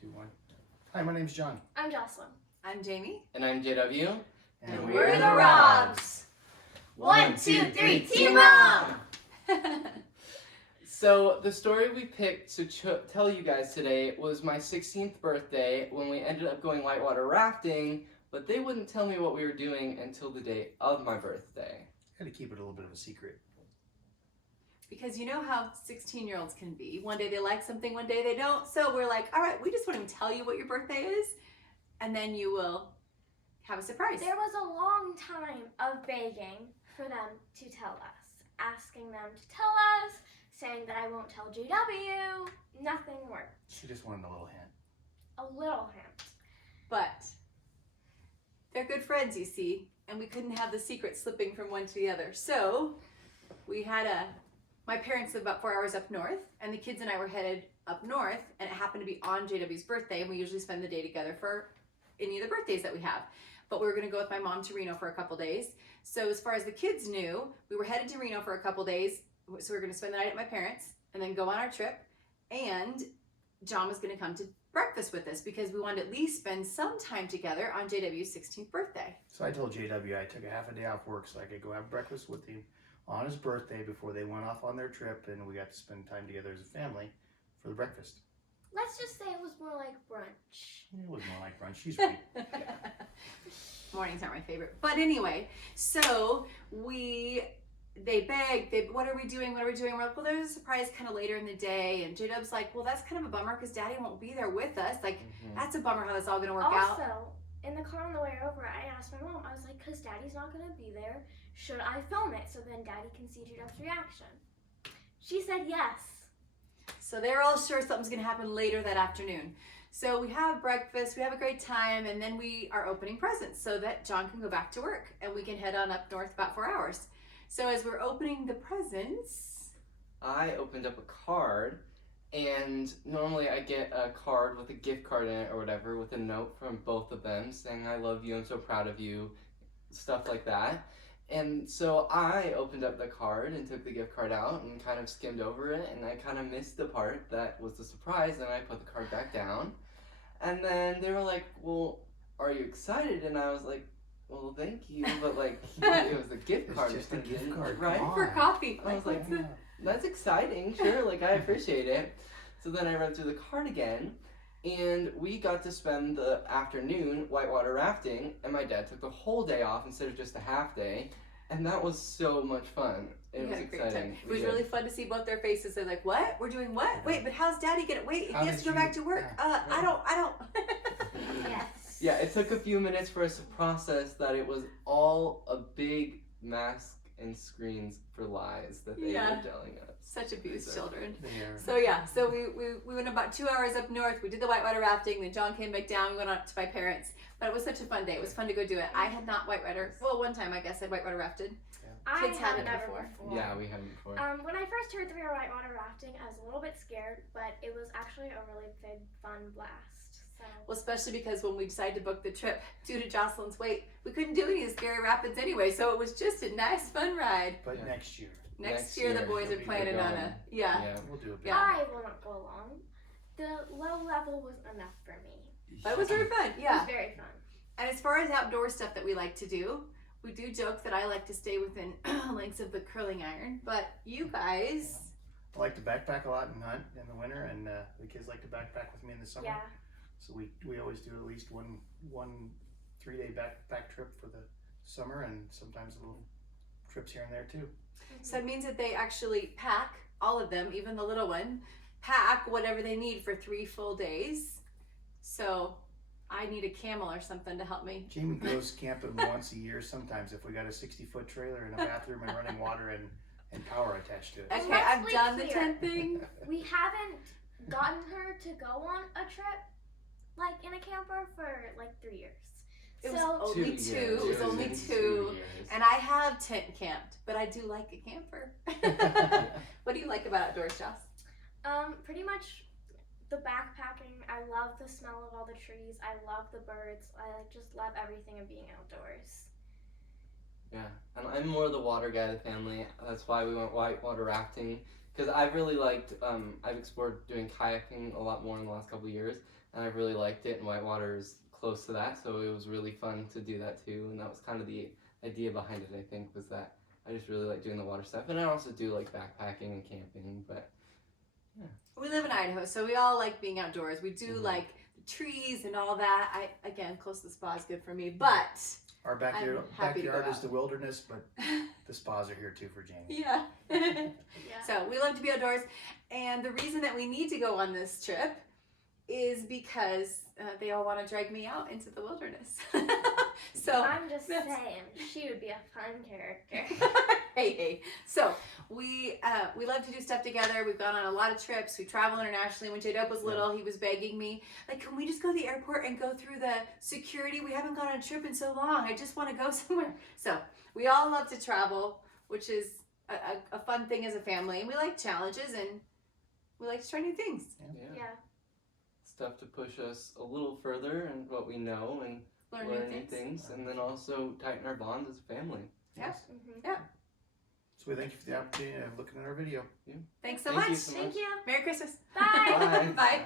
2, 1. Hi, my name's John. I'm Jocelyn. I'm Jamie. And I'm JW. And we're the Robbs. 1, 2, 3, Team Robb! So the story we picked to tell you guys today was my 16th birthday when we ended up going whitewater rafting, but they wouldn't tell me what we were doing until the day of my birthday. Had to keep it a little bit of a secret. Because you know how 16-year-olds can be. One day they like something, one day they don't. So we're like, all right, we just want to tell you what your birthday is, and then you will have a surprise. There was a long time of begging for them to tell us, asking them to tell us, saying that I won't tell JW. Nothing worked. She just wanted a little hint. A little hint. But they're good friends, you see, and we couldn't have the secret slipping from one to the other. So we had my parents live about 4 hours up north, and the kids and I were headed up north, and it happened to be on JW's birthday, and we usually spend the day together for any of the birthdays that we have. But we were going to go with my mom to Reno for a couple days. So as far as the kids knew, we were headed to Reno for a couple days, so we were going to spend the night at my parents, and then go on our trip, and John was going to come to breakfast with us because we wanted to at least spend some time together on JW's 16th birthday. So I told JW I took a half a day off work so I could go have breakfast with him on his birthday before they went off on their trip, and we got to spend time together as a family for the breakfast. Let's just say it was more like brunch. It was more like brunch. She's right. Mornings aren't my favorite. But anyway, so they begged, what are we doing? What are we doing? We're like, well, there's a surprise kind of later in the day. And J-Dub's like, well, that's kind of a bummer because Daddy won't be there with us. Like, that's a bummer how that's all going to work out. Also, in the car on the way over, I asked my mom, I was like, because Daddy's not going to be there, should I film it so then Daddy can see J-Dub's reaction? She said yes. So they're all sure something's going to happen later that afternoon. So we have breakfast, we have a great time, and then we are opening presents so that John can go back to work and we can head on up north about 4 hours. So as we're opening the presents, I opened up a card, and normally I get a card with a gift card in it or whatever with a note from both of them saying, I love you, I'm so proud of you, stuff like that. And so I opened up the card and took the gift card out and kind of skimmed over it, and I kind of missed the part that was the surprise, and I put the card back down. And then they were like, well, are you excited? And I was like, well, thank you, but like, it was a gift card. It's just a gift card, right? for coffee. I was like, that's exciting, sure, like I appreciate it. So then I read through the card again, and we got to spend the afternoon whitewater rafting, and my dad took the whole day off instead of just a half day, and that was so much fun. It was exciting. It was really fun to see both their faces. They're like, what? We're doing what? Yeah. Wait, but how's Daddy gonna, wait, he has to go back to work. Yeah. I don't. Yes. Yeah, it took a few minutes for us to process that it was all a big mask and screens for lies that they were telling us. Such abused children. Yeah. So we went about 2 hours up north. We did the whitewater rafting. Then John came back down. We went up to my parents. But it was such a fun day. It was fun to go do it. I had not whitewater. Well, one time I guess I'd whitewater rafted. I Kids had had it never before. Yeah, we hadn't before. When I first heard that we were whitewater rafting, I was a little bit scared, but it was actually a really big, fun blast. So. Well, especially because when we decided to book the trip, due to Jocelyn's weight, we couldn't do any of the scary rapids anyway. So it was just a nice, fun ride. But next year. Next year, the boys You'll are be planning on going. a yeah. We'll do it. Yeah. I will not go along. The low level was enough for me. But it was very fun. It Yeah. was very fun. And as far as outdoor stuff that we like to do, we do joke that I like to stay within lengths of the curling iron. But you guys, I like to backpack a lot and hunt in the winter, and the kids like to backpack with me in the summer. Yeah. So we always do at least one 3-day backpack trip for the summer, and sometimes little trips here and there too. so it means that they actually pack, all of them, even the little one, pack whatever they need for 3 full days. So I need a camel or something to help me. Jamie goes camping once a year sometimes if we got a 60-foot trailer and a bathroom and running water and power attached to it. Okay, Let's I've be done the clear. tent thing. We haven't gotten her to go on a trip, like in a camper, for like 3 years. It was So only 2. It was only 2. 2 years. And I have tent camped, but I do like a camper. What do you like about outdoors, Joss? pretty much the backpacking. I love the smell of all the trees. I love the birds. I just love everything of being outdoors. Yeah, and I'm more the water guy of the family. That's why we went whitewater rafting, because I've really liked, I've explored doing kayaking a lot more in the last couple of years, and I've really liked it, and Whitewater is close to that, so it was really fun to do that too, and that was kind of the idea behind it, I think, was that I just really like doing the water stuff, and I also do like backpacking and camping, but yeah. We live in Idaho, so we all like being outdoors. We do like the trees and all that. Again, close to the spa is good for me, but Our backyard, I'm happy to go backyard is out. the wilderness, but the spas are here too for Jamie. yeah. Yeah. So we love to be outdoors, and the reason that we need to go on this trip is because they all want to drag me out into the wilderness. So I'm just that's- saying, she would be a fun character. hey. So we love to do stuff together. We've gone on a lot of trips. We travel internationally. When J-Dub was little, he was begging me, like, can we just go to the airport and go through the security? We haven't gone on a trip in so long. I just want to go somewhere. So we all love to travel, which is a fun thing as a family. And we like challenges, and we like to try new things. Yeah. Stuff to push us a little further and what we know and Learn learn new things. and then also tighten our bonds as a family. Yeah. Mm-hmm. So we thank you for the opportunity of looking at our video. Thanks so Thank you much. so Thank you. Merry Christmas. Bye. Bye.